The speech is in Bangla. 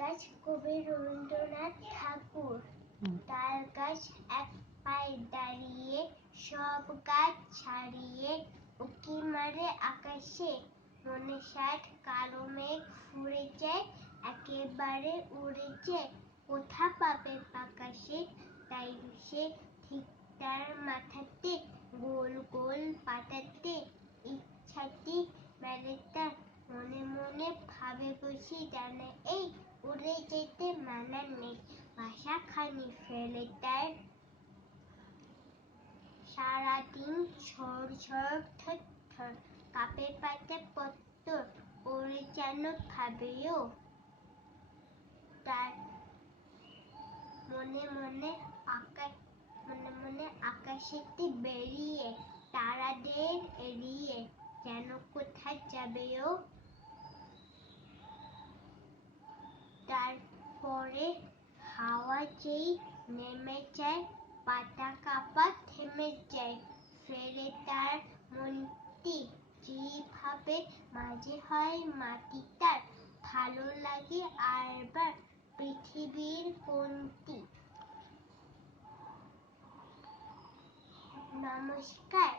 গাছ কবি রবীন্দ্রনাথ ঠাকুর। তাল গাছ এক পায়ে দাঁড়িয়ে, সব গাছ ছাড়িয়ে উঁকি মারে আকাশে। মনে ষাট কালো মেঘ ফুরে যায়, একেবারে উড়ে যায়। কোথা পাবে আকাশে, তাই সে ঠিক তার মাথাতে গোল গোল পাতাতে ইচ্ছাটি মেলে তার। মনে মনে ভাবে বসি, জানে এই উড়ে যেতে মানা নেই। বাসাখানি ফেলে তার সারাদিন ঝড় ঝড় থর থর কাঁপে পাতা পত্তর। ওরে যেন ভাবেও তার মনে মনে আকাশেতে বেরিয়ে তারাদের এড়িয়ে যেন কোথায় যাবেও। তারপরে হাওয়া যেই নেমে যায়, পাতা কাঁপা থেমে যায়। ফেরে তার মনটি যেভাবে মাঝে হয় মাটি তার। ভালো লাগে আরবার পৃথিবীর কোনটি। নমস্কার।